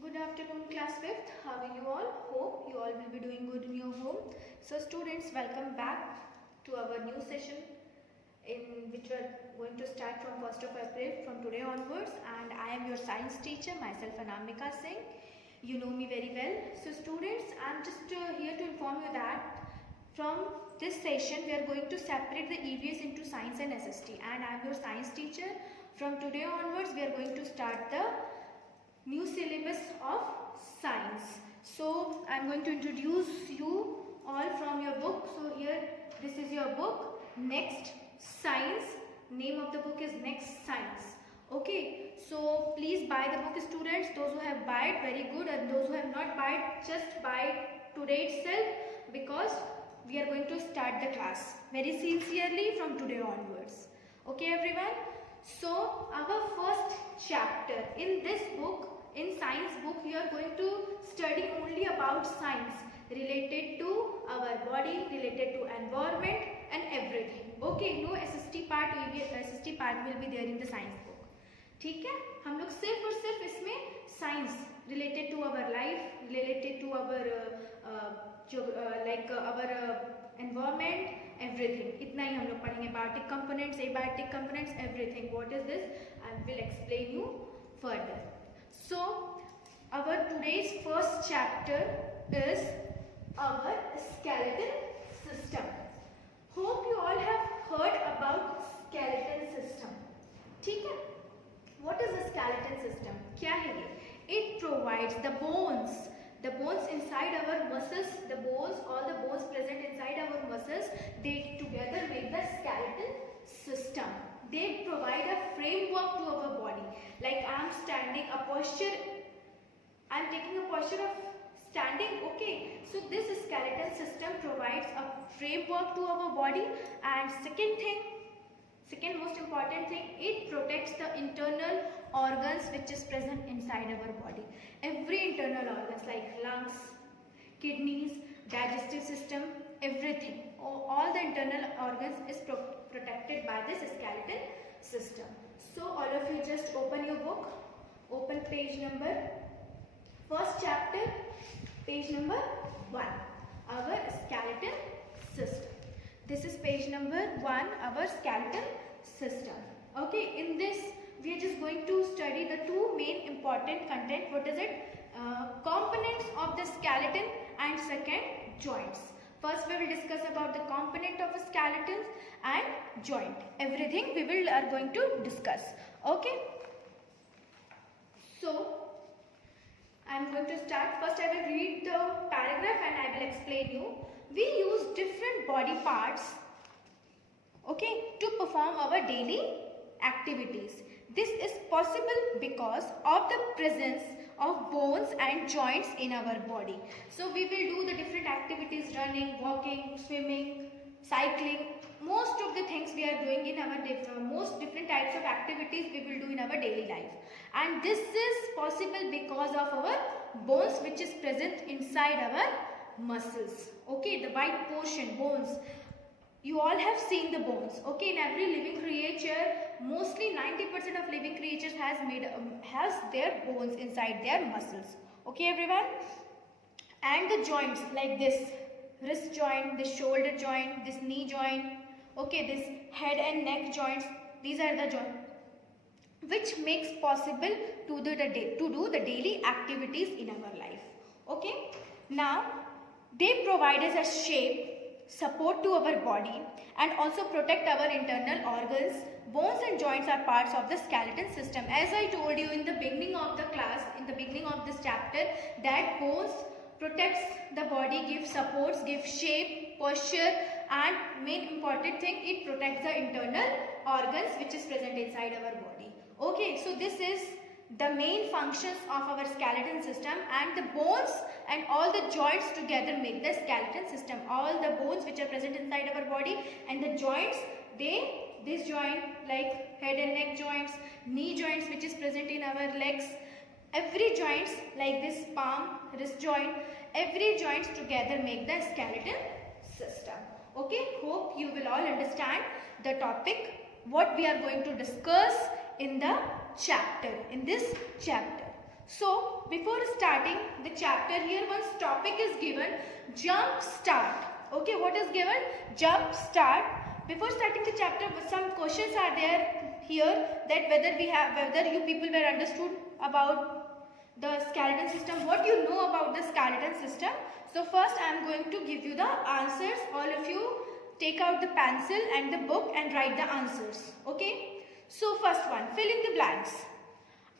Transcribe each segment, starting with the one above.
Good afternoon, class 5th. How are you all? Hope you all will be doing good in your home. So students, welcome back to our new session in which we are going to start from 1st of April from today onwards, and I am your science teacher, myself Anamika Singh. You know me very well. So students, I am just here to inform you that from this session we are going to separate the EVS into science and SST, and I am your science teacher. From today onwards we are going to start the new syllabus of science. So I am going to introduce you all from your book. So here this is your book, Next Science. Name of the book is Next Science. Okay, so please buy the book, students. Those who have bought it, very good, and those who have not bought, just buy today itself, because we are going to start the class very sincerely from today onwards. Okay everyone, so our first chapter in this book, in science book, we are going to study only about science related to our body, related to environment and everything. Okay, no SST part, SST part will be there in the science book. ठीक है, हम लोग सिर्फ और सिर्फ इसमें science related to our life, related to our our environment, everything, इतना ही हम लोग पढ़ेंगे. Biotic components, abiotic components, everything. What is this? I will explain you further. So our today's first chapter is our skeletal system. Hope you all have heard about skeletal system. ठीक है? What is the skeletal system? क्या है ये? It provides the bones inside our muscles, the bones, all the bones present inside our muscles, they together make the skeletal system. They provide a framework to our body. Like I am standing, a posture, I am taking a posture of standing. Okay, so this skeletal system provides a framework to our body. And second most important thing, it protects the internal organs which is present inside our body. Every internal organs like lungs, kidneys, digestive system, everything, all the internal organs is protected by this skeletal system. So all of you just open your book, open page number, first chapter, page number 1, our skeletal system. This is page number 1, our skeletal system. Okay, in this we are just going to study the two main important content. What is it? Components of the skeleton, and second, joints. First we will discuss about the component of a skeleton and joint. Everything we are going to discuss. Okay. So I am going to start. First I will read the paragraph and I will explain you. We use different body parts, okay, to perform our daily activities. This is possible because of the presence of bones and joints in our body. So we will do the different activities: running, walking, swimming, cycling. Most of the things we are doing in our most different types of activities we will do in our daily life. And this is possible because of our bones which is present inside our muscles. Okay, the white portion, bones. You all have seen the bones. Okay, in every living creature, mostly 90% of living creatures has their bones inside their muscles. Okay everyone, and the joints like this wrist joint, this shoulder joint, this knee joint, okay, this head and neck joints, these are the joints which makes possible to do the daily activities in our life. Okay, now they provide us a shape, support to our body, and also protect our internal organs. Bones and joints are parts of the skeleton system. As I told you in the beginning of the class, in the beginning of this chapter, that bones protects the body, gives supports, gives shape, posture, and main important thing, it protects the internal organs which is present inside our body. Okay, so this is the main functions of our skeleton system, and the bones and all the joints together make the skeleton system. All the bones which are present inside our body and the joints, this joint like head and neck joints, knee joints which is present in our legs, every joints like this palm, wrist joint, every joints together make the skeleton system. Okay, hope you will all understand the topic, what we are going to discuss in the chapter, in this chapter. So before starting the chapter, here one topic is given, jump start. Okay, what is given? Jump start. Before starting the chapter, some questions are there here, that whether you people were understood about the skeleton system, what you know about the skeleton system. So first I am going to give you the answers. All of you take out the pencil and the book and write the answers. Okay. So first one, fill in the blanks.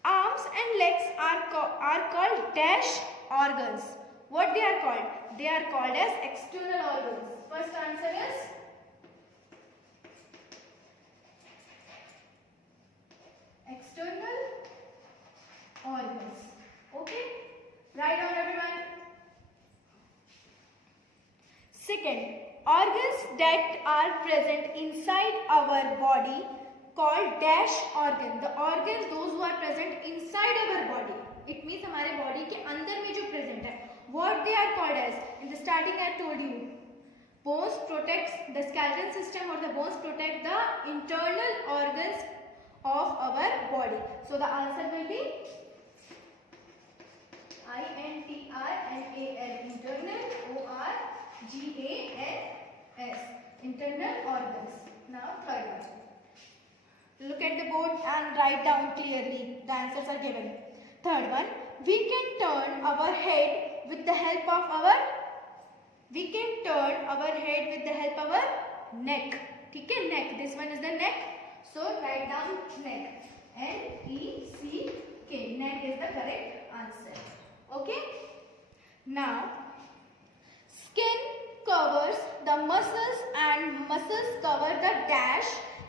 Arms and legs are called dash organs. What they are called? They are called as external organs. First answer is external organs. Okay? Write down everyone. Second, organs that are present inside our body called dash organ. The organs those who are present inside our body. It means हमारे body के अंदर में जो present है. What they are called as? In the starting I told you. Bones protects the skeleton system, or the bones protect the internal organs of our body. So the answer will be INTRNAL, internal, ORGANS, internal organs. Now third one. Look at the board and write down clearly. The answers are given. Third one. We can turn our head with the help of our neck. ठीक है, neck. This one is the neck. So write down neck. NECK. Neck is the correct answer. Okay. Now, skin covers the muscles and muscles cover the dash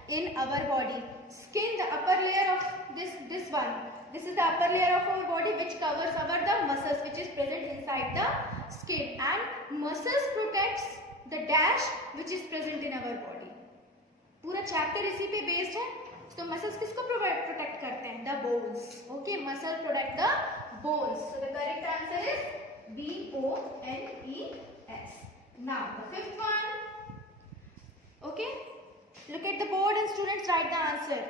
in our body. Skin, the upper layer of this one. This is the upper layer of our body which covers the muscles which is present inside the skin, and muscles protects the dash which is present in our body. पूरा chapter इसी पे based है. तो muscles किसको protect करते हैं? The bones. Okay, muscle protect the bones. So the correct answer is BONES. Now the fifth one. Okay. Look at the board and students write the answer.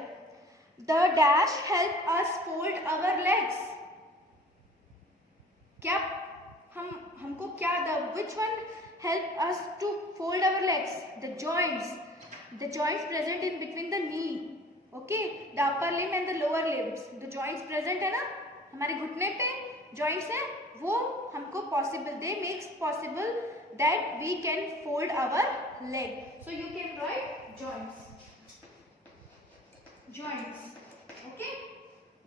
The dash help us fold our legs. क्या हमको क्या which one help us to fold our legs? The joints present in between the knee. Okay, the upper limb and the lower limbs. The joints present है ना हमारे घुटने पे joints हैं, वो हमको possible, they makes possible that we can fold our leg. So you can write joints. Okay,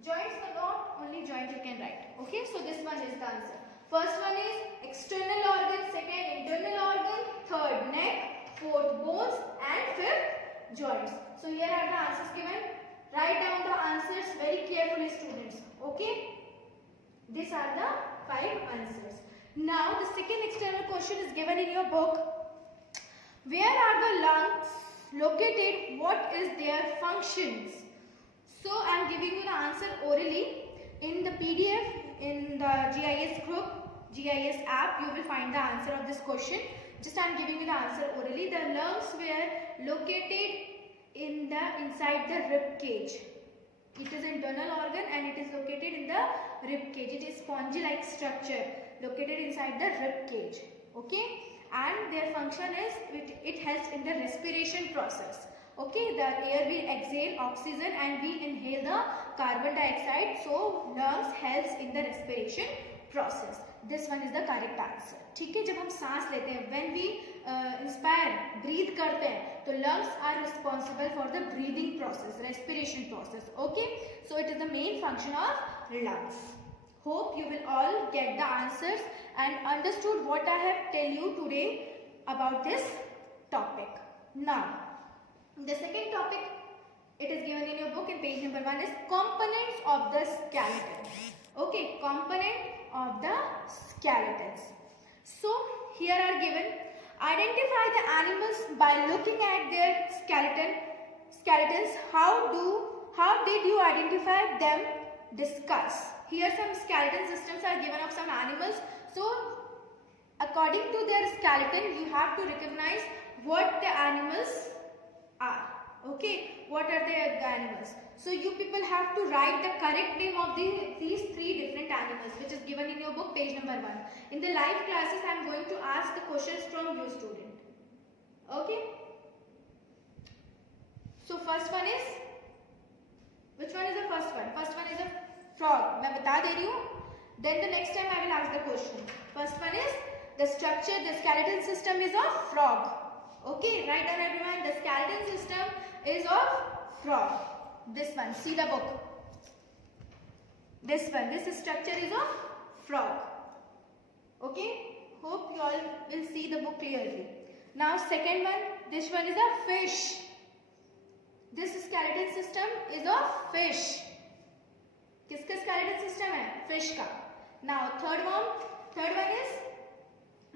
joints, but not only joint you can write. Okay, so this one is the answer. First one is external organ, second internal organ, third neck, fourth bones, and fifth joints. So here are the answers given. Write down the answers very carefully, students. Okay, these are the 5 answers. Now the second external question is given in your book. Where are the lungs located? What is their functions? So I am giving you the answer orally in the PDF, in the GIS group, GIS app. You will find the answer of this question. Just I am giving you the answer orally. The lungs were located inside the rib cage. It is an internal organ and it is located in the rib cage. It is spongy-like structure located inside the rib cage. Okay, and their function is it helps in the respiration process. Okay, the air will exhale oxygen and we inhale the carbon dioxide. So lungs helps in the respiration process. This one is the correct answer. ठीक है, जब हम सांस लेते हैं, when we inspire, breathe करते हैं, तो lungs are responsible for the breathing process, respiration process. Okay, so it is the main function of lungs. Hope you will all get the answers and understood what I have tell you today about this topic. Now, the second topic, it is given in your book in page number 1 is components of the skeleton. Okay, component of the skeletons. So here are given, identify the animals by looking at their skeletons. How did you identify them? Discuss. Here some skeleton systems are given of some animals. So according to their skeleton, you have to recognize what the animals are. Okay, what are the animals? So you people have to write the correct name of these three different animals, which is given in your book, page number 1. In the live classes, I am going to ask the questions from you, student. Okay. So first one is, which one is the first one? First one is a frog. मैं बता दे रही हूँ. Then the next time I will ask the question. First one is the structure, the skeletal system is of frog. Okay, write down everyone. The skeletal system is of frog. This one, see the book. This one, this structure is of frog. Okay, hope you all will see the book clearly. Now second one, this one is a fish. This skeletal system is of fish. किसका skeletal system है? Fish का. Now third one is,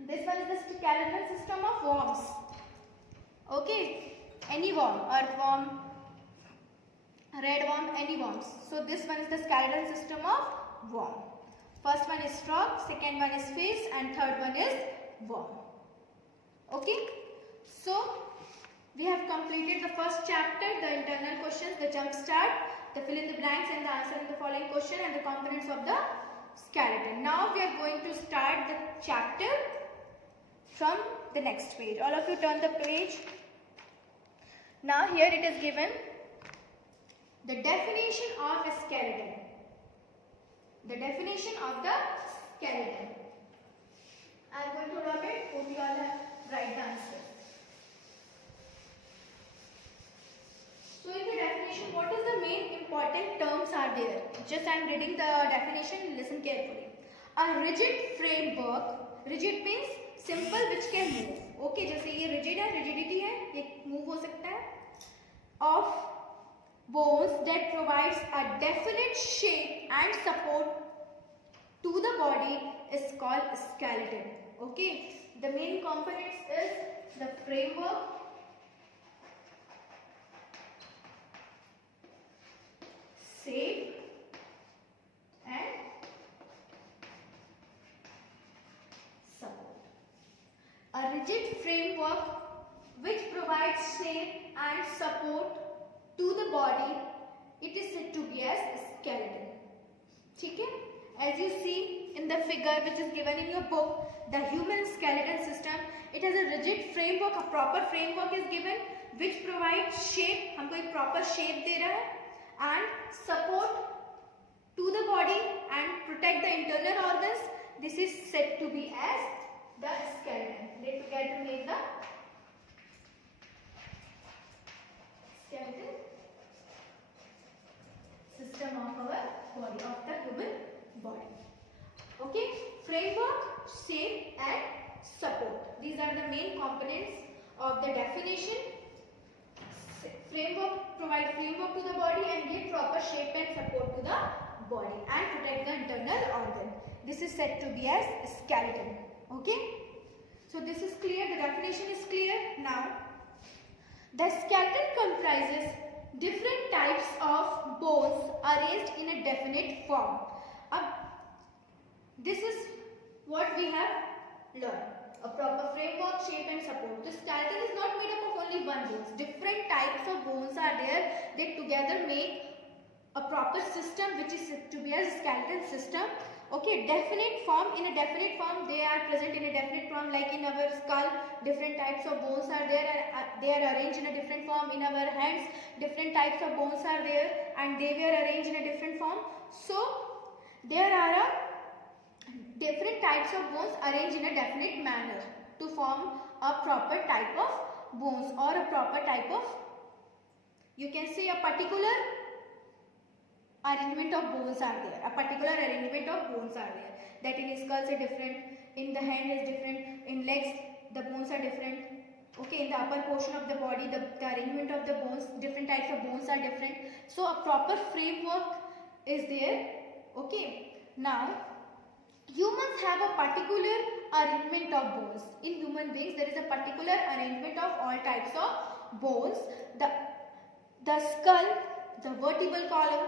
this one is the skeletal system of worms. Okay, any worm, earthworm, red worm, any worms. So this one is the skeletal system of worm. First one is frog, second one is fish, and third one is worm. Okay, so we have completed the first chapter, the internal questions, the jump start, the fill in the blanks and the answer in the following question, and the components of the skeleton. Now we are going to start the chapter from the next page. All of you turn the page. Now here it is given the definition of a skeleton. The definition of the skeleton. I am going to rub it. Hope you all have write the answer. So in the definition, what is the main important terms are there? Just I am reading the definition. Listen carefully. A rigid framework. Rigid means simple which can move. Okay, जैसे ये rigid है, rigidity है, ये move हो सकता है. Of bones that provides a definite shape and support to the body is called skeleton. Okay, the main components is the framework, shape and support. A rigid framework which provides shape and support to the body, it is said to be as skeleton. ठीक है? As you see in the figure which is given in your book, the human skeletal system, it has a rigid framework, a proper framework is given which provides shape, हमको एक proper shape दे रहा है, and support to the body and protect the internal organs. This is said to be as the skeleton. They together make the skeleton system of our body, of the human body. Okay, framework, shape and support. These are the main components of the definition. Framework, provide framework to the body and give proper shape and support to the body and protect the internal organ. This is said to be as skeleton. Okay, so this is clear, the definition is clear. Now the skeleton comprises different types of bones arranged in a definite form. This is what we have learned. A proper framework, shape and support. The skeleton is not made up of only one bones. Different types of bones are there. They together make a proper system which is said to be a skeleton system. Okay, definite form. In a definite form, they are present in a definite form, like in our skull, different types of bones are there and they are arranged in a different form. In our hands, different types of bones are there and they were arranged in a different form. So, there are different types of bones arranged in a definite manner to form a proper type of bones or a proper type of, you can say, a particular arrangement of bones are there. A particular arrangement of bones are there. That in skulls are different, in the hand is different, in legs the bones are different. Okay, in the upper portion of the body the arrangement of the bones, different types of bones are different. So a proper framework is there. Okay, now humans have a particular arrangement of bones. In human beings there is a particular arrangement of all types of bones. The skull, the vertebral column,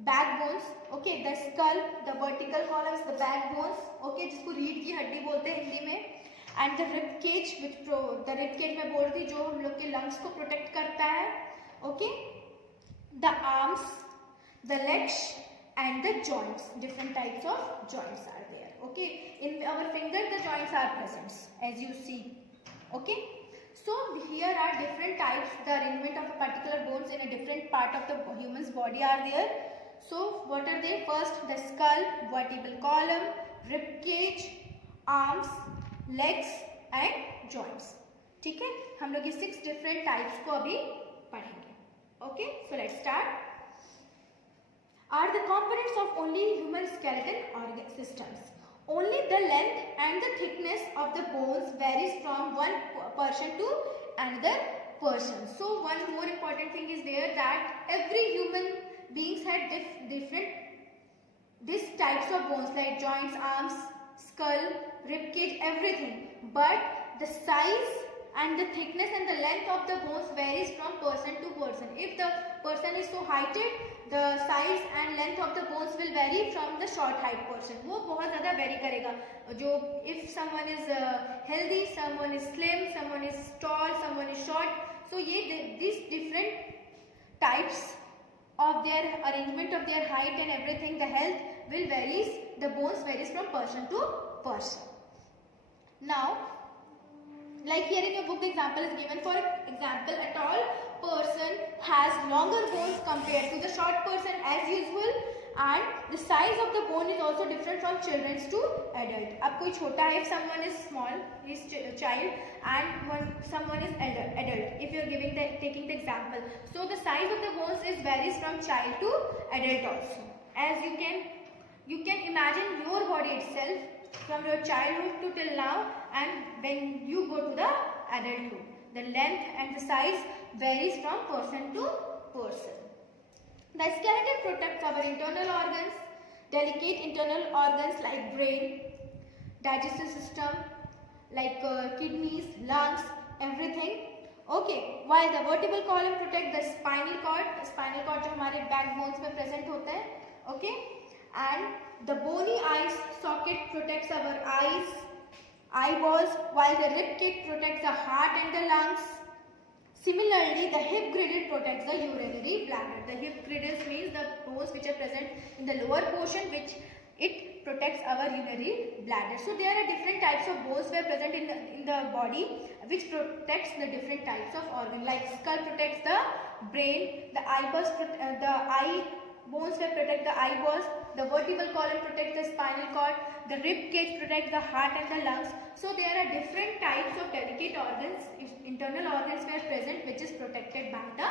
backbones. Okay, the skull, the vertical columns, the backbones. Okay, जिसको रीढ़ की हड्डी बोलते हैं हिंदी में. And the rib cage the rib cage में बोल रही जो हम लोग के लंग्स को प्रोटेक्ट करता है. Okay, the arms, the legs and the joints. Different types of joints are there. Okay, in our finger the joints are present as you see. Okay, so here are different types. The arrangement of a particular bones in a different part of the human's body are there. So what are they? First, the skull, vertebral column, rib cage, arms, legs and joints. ठीक है, हम लोग ये 6 different types को अभी पढ़ेंगे. Okay, so let's start. Are the components of only human skeleton organ systems. Only the length and the thickness of the bones varies from one person to another person. So one more important thing is there that every human beings had different these types of bones like joints, arms, skull, rib cage, everything. But the size and the thickness and the length of the bones varies from person to person. If the person is so heighted, the size and length of the bones will vary from the short height person. वो बहुत ज़्यादा vary करेगा. जो if someone is healthy, someone is slim, someone is tall, someone is short. So ये these different types of their arrangement of their height and everything, the health will varies. The bones varies from person to person. Now, like here in your book, the example is given. For example, a tall person has longer bones compared to the short person as usual, and the size of the bone is also different from children to adult. अब कोई छोटा है, if someone is small, he is child, and when someone is adult. If you are taking the example, so the size of the bones is varies from child to adult also. As you can imagine your body itself from your childhood to till now, and when you go to the adulthood, the length and the size varies from person to person. The skeleton protects our internal organs, delicate internal organs like brain, digestive system, like kidneys, lungs, everything. Okay, while the vertebral column protects the spinal cord जो हमारे backbones में present होते हैं. Okay, and the bony eyes socket protects our eyeballs, while the rib cage protects the heart and the lungs. Similarly, the hip girdle protects the urinary bladder. The hip girdle means the bones which are present in the lower portion, which it protects our urinary bladder. So there are different types of bones were present in the body, which protects the different types of organ. Like skull protects the brain, the eye bones will protect the eyeballs, the vertebral column protects the spinal cord, the rib cage protects the heart and the lungs. So there are different types of delicate organs, internal organs were present, which is protected by the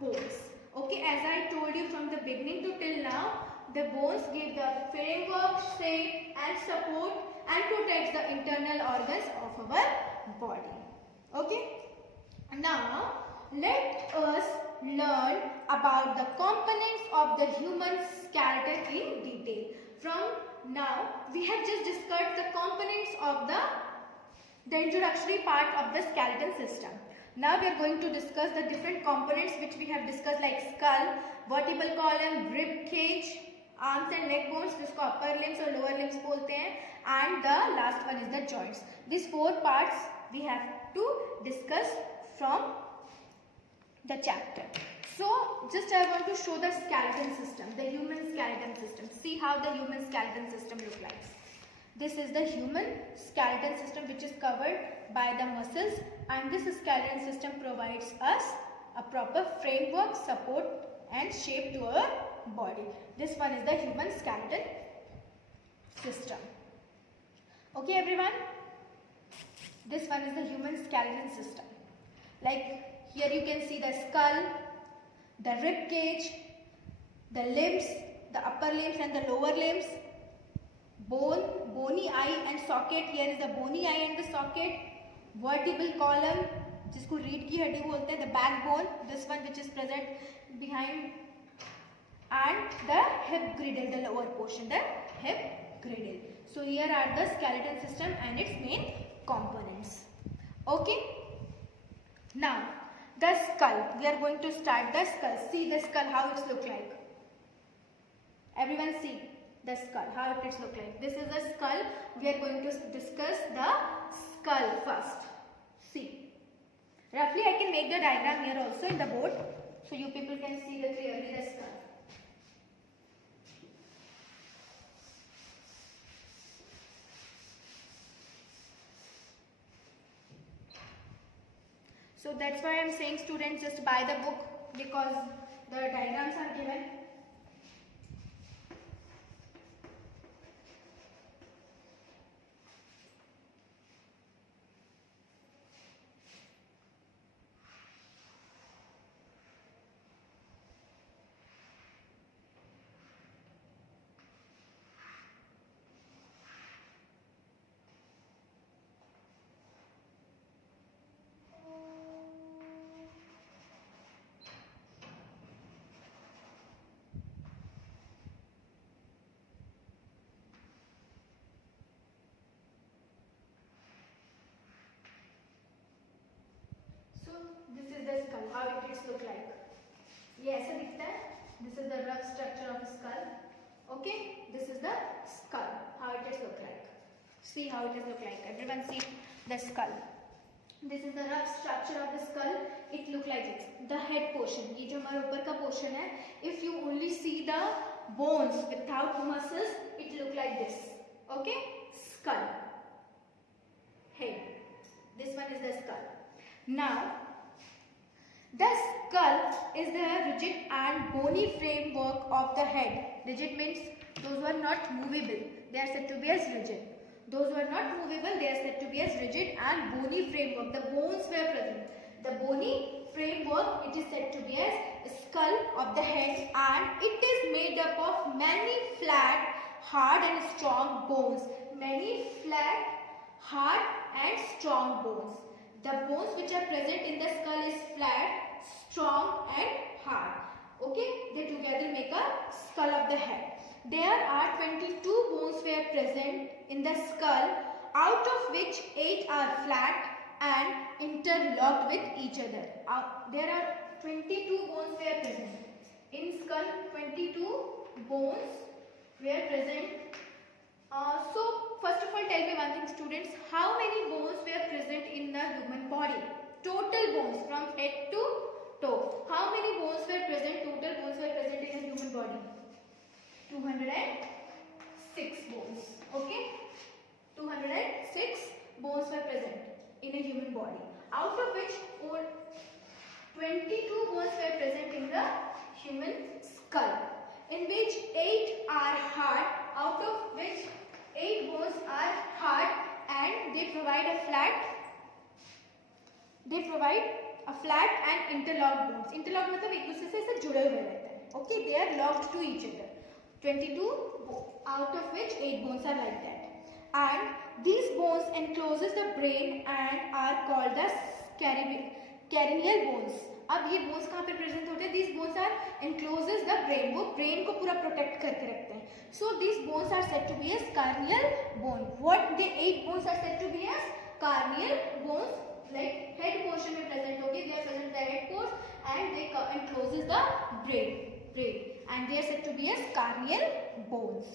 bones. Okay, as I told you from the beginning to till now, the bones give the framework, shape and support and protects the internal organs of our body. Okay, now let us learn about the components of the human skeleton in detail. From now, we have just discussed the components of the introductory part of the skeleton system. Now we are going to discuss the different components which we have discussed, like skull, vertebral column, rib cage, arms and leg bones, जिसको upper limbs और lower limbs बोलते हैं, and the last one is the joints. These 4 parts we have to discuss from the chapter. So just I want to show the skeleton system, the human skeleton system. See how the human skeleton system looks like. This is the human skeleton system, which is covered by the muscles, and this skeleton system provides us a proper framework, support and shape to our body. This one is the human skeleton system. Okay everyone, this one is the human skeleton system. Like here you can see the skull, the rib cage, the limbs, the upper limbs and the lower limbs, bone, bony eye and socket. Here is the bony eye and the socket, vertebral column, जिसको रीढ़ की हड्डी बोलते हैं, the backbone, this one which is present behind, and the hip girdle, the lower portion, the hip girdle. So here are the skeleton system and its main components. Okay. Now the skull. We are going to start the skull. See the skull, how it looks like. Everyone see the skull, how it looks look like. This is the skull. We are going to discuss the skull first. See, roughly I can make the diagram here also in the board, so you people can see clearly the skull. So that's why I am saying students just buy the book, because the diagrams are given. This is the skull, how it is look like. ये ऐसा दिखता है. This is the rough structure of the skull. Okay, this is the skull, how it is look like. See how it is look like. Everyone see the skull. This is the rough structure of the skull. It look like this. The head portion, ये जो हमारे ऊपर का portion है, if you only see the bones without muscles, it look like this. Okay, skull, head. This one is the skull. Now, the skull is the rigid and bony framework of the head. Rigid means those who are not movable, they are said to be as rigid. Those who are not movable, they are said to be as rigid and bony framework. The bones were present. The bony framework, it is said to be as skull of the head, and it is made up of many flat, hard and strong bones. Many flat, hard and strong bones. The bones which are present in the skull is flat, strong and hard. Okay, they together make a skull of the head. There are 22 bones were present in the skull, out of which 8 are flat and interlocked with each other. There are 22 bones were present. In skull, 22 bones were present. So first of all, tell me one thing students, how many bones were present in the human body? Total bones from head to toe. How many bones were present? Total bones were present in the human body. 206 bones. Okay, 206 bones were present in a human body, out of which 22 bones were present in the human skull, in which 8 are hard, out of which 8 bones are hard, and they provide a flat and interlocked bones. Interlocked मतलब एक दूसरे से ऐसे जुड़े हुए रहते हैं. Okay, they are locked to each other. 22 out of which 8 bones are like that. And these bones encloses the brain and are called the cranial bones. अब ये bones कहाँ पे present होते हैं? These bones are encloses the brain. वो brain को पूरा protect करके रखते हैं. So these bones are said to be as cranial bone. What the 8 bones are said to be as cranial bones. Like head portion में present होगी, they are present in the head pores and they encloses the brain, and they are said to be as cranial bones.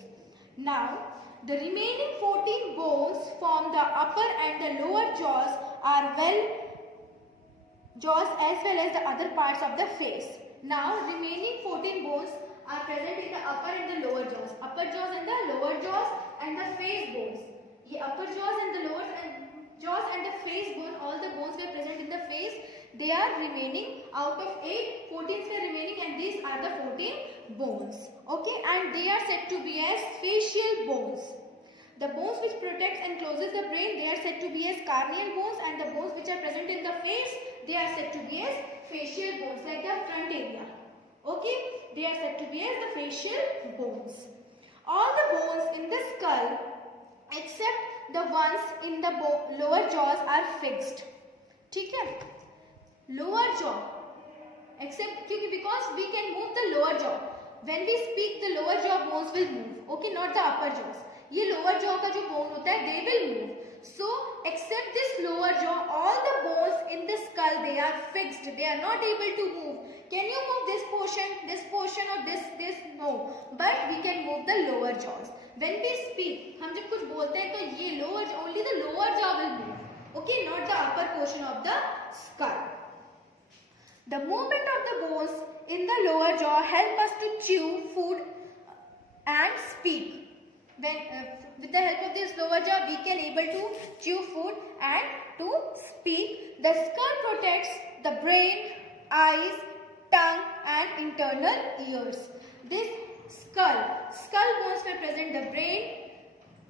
Now, the remaining 14 bones form the upper and the lower jaws as well as the other parts of the face. Now, remaining 14 bones are present in the upper and the lower jaws. Upper jaws and the lower jaws and the face bones. ये upper jaws and the lower jaws and the face bone, all the bones were present in the face. They are remaining out of 8, 14 were remaining, and these are the 14 bones. Okay, and they are said to be as facial bones. The bones which protects and closes the brain, they are said to be as cranial bones, and the bones which are present in the face, they are said to be as facial bones, like the front area. Okay, they are said to be as the facial bones. All the bones in the skull except the ones in the lower jaws are fixed. ठीक है? Lower jaw, except because we can move the lower jaw. When we speak, the lower jaw bones will move. Okay, not the upper jaws. ये lower jaw का जो bone होता है, they will move. So, except this lower jaw, all the bones in the skull, they are fixed. They are not able to move. Can you move this portion or this? No. But we can move the lower jaws. When we speak, हम जब कुछ बोलते हैं तो ये only the lower jaw will move. Okay, not the upper portion of the skull. The movement of the bones in the lower jaw help us to chew food and speak. With the help of this lower jaw, we can able to chew food and to speak. The skull protects the brain, eyes, tongue and internal ears. This skull bones will present the brain,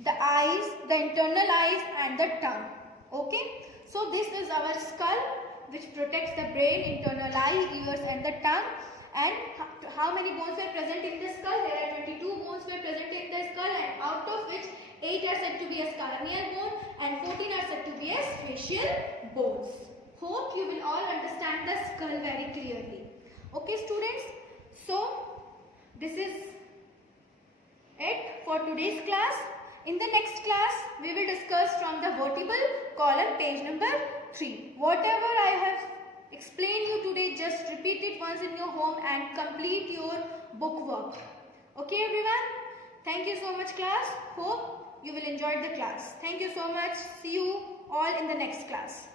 the eyes, the internal eyes and the tongue. Okay. So this is our skull which protects the brain, internal eye, ears and the tongue. And how many bones were present in the skull? There are 22 bones were present in the skull, and out of which 8 are said to be as cranial bone and 14 are said to be as facial bones. Hope you will all understand the skull very clearly. Okay students, so this is it for today's class. In the next class, we will discuss from the vertebral column, page number 3. Whatever I have explained you today, just repeat it once in your home and complete your book work. Okay everyone? Thank you so much class. Hope you will enjoy the class. Thank you so much. See you all in the next class.